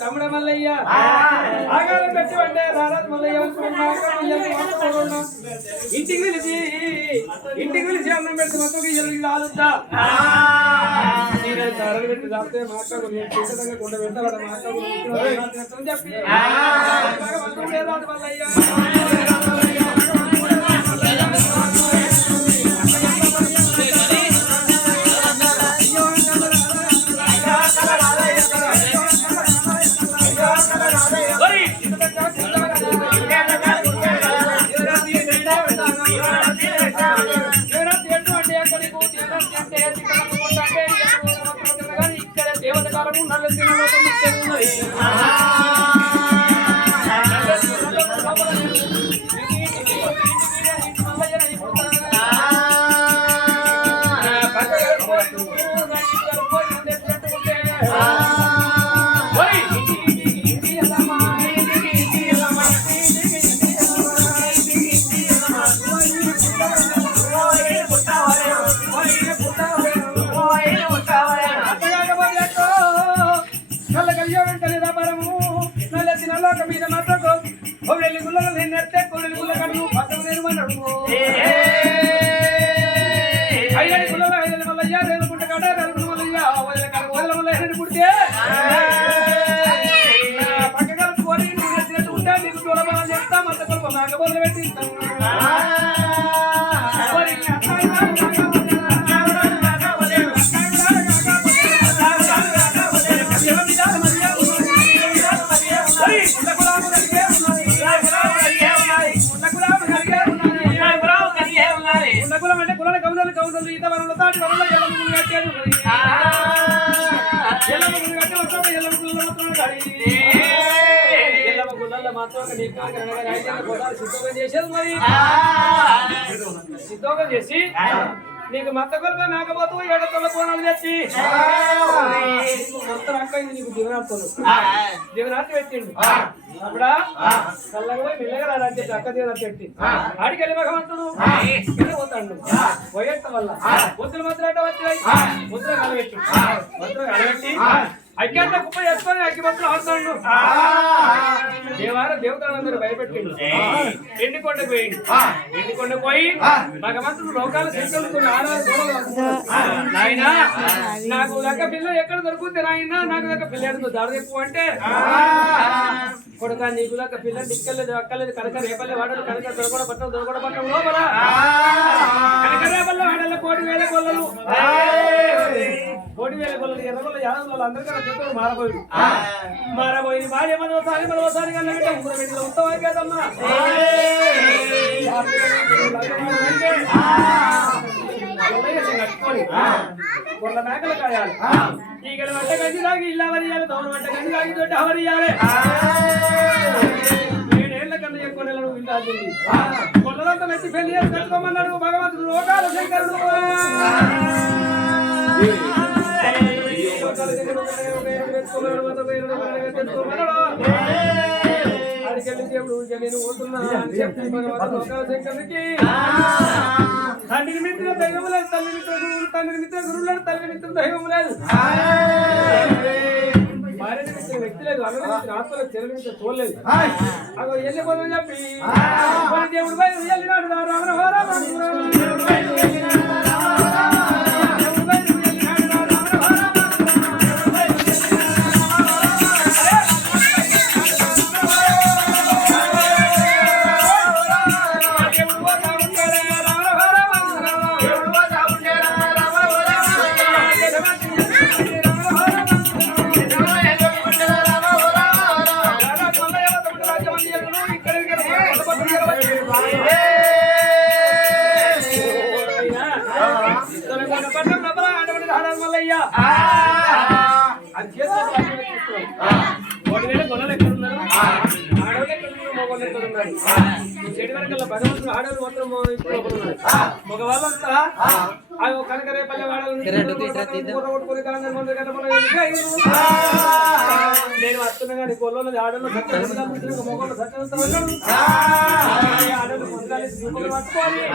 తమ్ముడ మల్లయ్య ఆగారం పెట్టి అంటే రారాజు మల్లయ్య ఇంటికి పిలిచి అన్నం పెడితే మొత్తం ఎదురు ఆలుద్దా తరలు పెట్టి రాస్తే మాట్లాడు కొండ పెడతా వాడు మాట్లాడు చెప్పి రాజు మల్లయ్య సిద్ధంగా చేసి నీకు మత్త కొలప మేకపోతూ ఏడతల కోణాలు తెచ్చి మొత్తం అక్కయింది నీకు దివనార్తి పెట్టిండు అప్పుడా చల్లగా మెల్లగా రాని చెప్పి అక్క దివనార్తి పెట్టి ఆడికెళ్ళి భగవంతుడు పోతాడు పోయేట వల్ల ముద్దులు ముద్రట వచ్చాయి ముద్ర కలబెట్టు ముద్ర కలబెట్టి అగ్ఞాత కుప్ప చేసుకొని అగ్గిపత్రులు ఆడుతాడు దేవతలందరూ భయపెట్టిండు ఎండికొండకు పోయిండు ఎండికొండ పోయి భగవంతుడు లోకాలు శంకరుతున్న నాయన నాకు దగ్గర పిల్ల ఎక్కడ దొరుకుతుంది నాయన నాకు దగ్గర పిల్ల ఎడుతుంది దారి ఎక్కువ అంటే కొడుక నీకు దగ్గర పిల్ల దిక్కలేదు అక్కలేదు కనక రేపల్లె వాడలు కనక దొరకడ పట్టం లోపల కనక రేపల్ల వాడల 1,000 గొల్లలు 1,000 గొల్లలు ఎర్రగొల్ల యాదవులు అందరికీ మారబోయి భార్య మనోసారి కన్నా ఉత్తమ కదమ్మా కొల్ల మేకలు కాయాలి ఈగల వంట గంజి తాగి ఇల్లు అవరియాలి దౌన వంట గంజి తాగి దొడ్డ అవరియాలి 7 ఏళ్ల కన్నా ఎక్కువ నెలలు ఇల్లాల్సింది కొల్లలంతా మెచ్చి పెళ్లి చేసి కట్టుకోమన్నాడు భగవంతుడు లోకాల శంకరుడు అడికెళ్ళి దేవుడు నేను పోతున్నా అని చెప్పి శంకరునికి తండ్రి మిత్ర దైవం లేదు తండ్రి మిత్ర గురువు లేదు తల్లి మిత్ర దైవం లేదు భార్య మిత్ర వ్యక్తి లేదు ఆత్మలో చెల్లి మిత్ర చూడలేదు అదో వెళ్ళిపోదని చెప్పి దేవుడు పై వెళ్ళినాడు చెడు వరకల్లా భగవంతుడు ఆడవాళ్ళు మాత్రం మగవాళ్ళంతా కనకరేపల్లి నేను వస్తున్నా కానీ కొల్లో ఆడలు మొగలు పట్టుకొని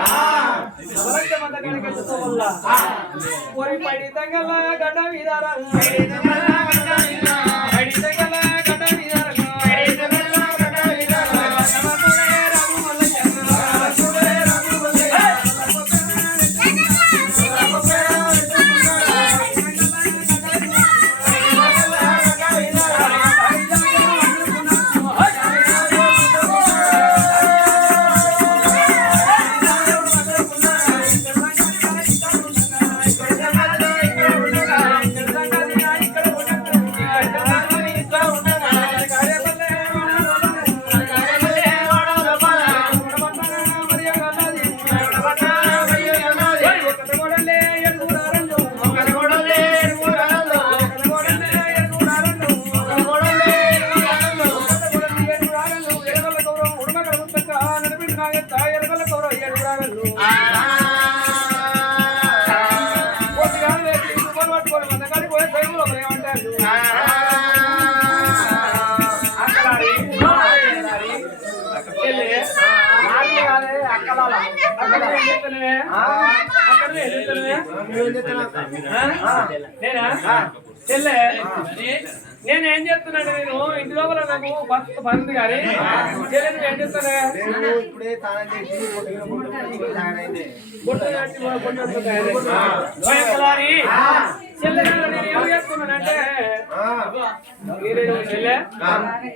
వల్ల పొరి పడి తగ్గల గడ్డ మీద నేనేం చెప్తున్నాను నేను ఇంటి లోపల నాకు భర్త పని కానీ చెల్లెలు ఏం చెప్తానే ఏం చెప్తున్నానంటే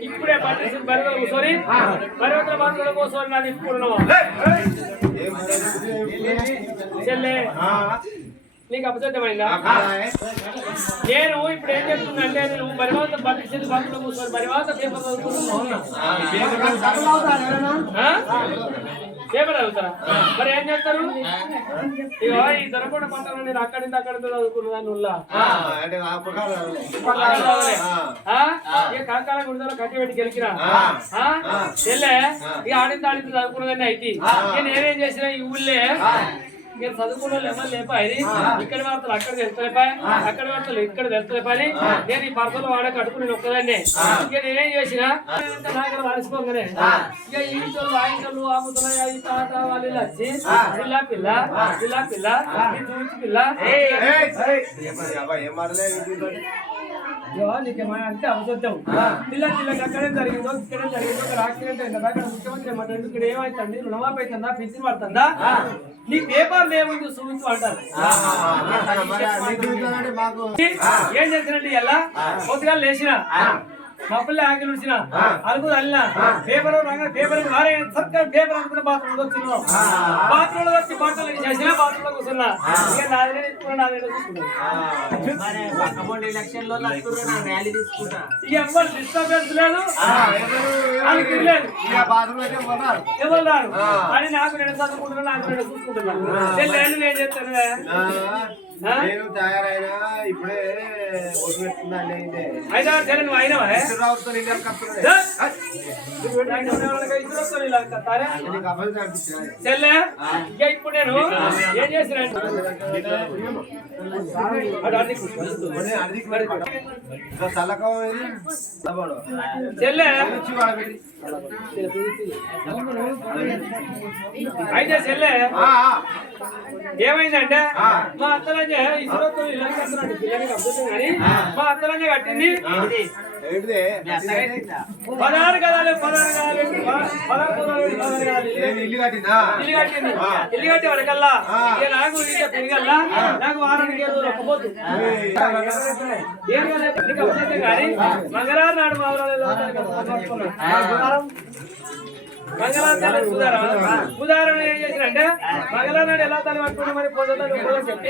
ఇప్పుడే పట్టించి బరివతలు కూర్చొని బరివతల బాధలు కూర్చొని నాది ఇప్పుడు చెల్లె నీకు అపశబ్దమైందా నేను ఇప్పుడు ఏం చెప్తున్నా అంటే నేను బరివాత పట్టించేది బాధలో కూర్చొని బరివాత పేపర్ పేపర్ చదువుతారా మరి ఏం చేస్తారు ఇక ఈ దొరకొండ పంటలు నేను అక్కడి నుంచి అక్కడ చదువుకున్నదాన్ని ఉల్లా కాకాల గుడిలో కట్టి పెట్టి గెలికిరా చెల్లె ఇక ఆడింది ఆడింది చదువుకున్నదాన్ని అయితే నేనేం చేసిన ఈ ఊళ్ళే నేను చదువుకున్న ఎవరు లేపాయి ఇక్కడ వార్తలు అక్కడ తెలుస్తలేపాయి అక్కడ వార్తలు ఇక్కడ తెలుస్తలేపాయి నేను ఈ పర్సలు వాడే కట్టుకుని ఒక్కదాన్ని ఇక నేనేం చేసిన నాకు రాసిపోగానే ఇక ఇంట్లో వాయించలు ఆపుతున్నాయి తాత వాళ్ళు వచ్చి పిల్ల పిల్ల పిల్ల పిల్ల చూచి పిల్ల నీకేమైనా అంటే అవసరం పిల్ల పిల్లకి అక్కడే జరిగిందో ఇక్కడే జరిగిందో ఒక యాక్సిడెంట్ అయిందా అక్కడ ముఖ్యమంత్రి ఏమంటాడు ఇక్కడ ఏమైతుంది రుణమాఫీ అవుతుందా పెన్షన్ పడుతుందా నీ పేపర్లు ఏముంది చూపించు అంటారు ఏం చేసినట్టు ఎలా కొద్దిగా లేచిన మప్పుల్ని ఆకలి ఉంచిన అలుగు అల్లిన పేపర్ పేపర్ పేపర్ అనుకున్న బాత్రూమ్ వచ్చిన బాత్రూమ్ వచ్చి బట్టలు చేసిన బాత్రూమ్ లో కూర్చున్నా ఇక నాదే ఇక ఎవరు డిస్టర్బెన్స్ లేదు లేదు ఎవరు రారు అని నాకు నేను చదువుకుంటున్నా నాకు నేను చూసుకుంటున్నాను నేను చెప్తాను నేను తయారైనా ఇప్పుడే నువ్వు అయినావా చెల్లె ఇక ఇప్పుడు నేను ఏం చేసిన చెల్లె అయితే చెల్లె ఏమైందంటే మా అత్తలంజ ఇసురతో ఇళ్ళకి వస్తున్నాడు పిల్లలకి అభ్యర్థం కానీ మా అత్తలంజ కట్టింది 16 గదాలు ఇల్లు కట్టింది ఇల్లు కట్టి వరకల్లా నాకు పెరిగల్లా నాకు వారానికి ఒక్కపోతు ఏం అభ్యర్థం కానీ మంగళవారం నాడు మంగళవారం ఉదాహరణ ఏం చేసినంటే మంగళవారం నాడు ఎలా తల పట్టుకుంటే మరి పొద్దున చెప్పి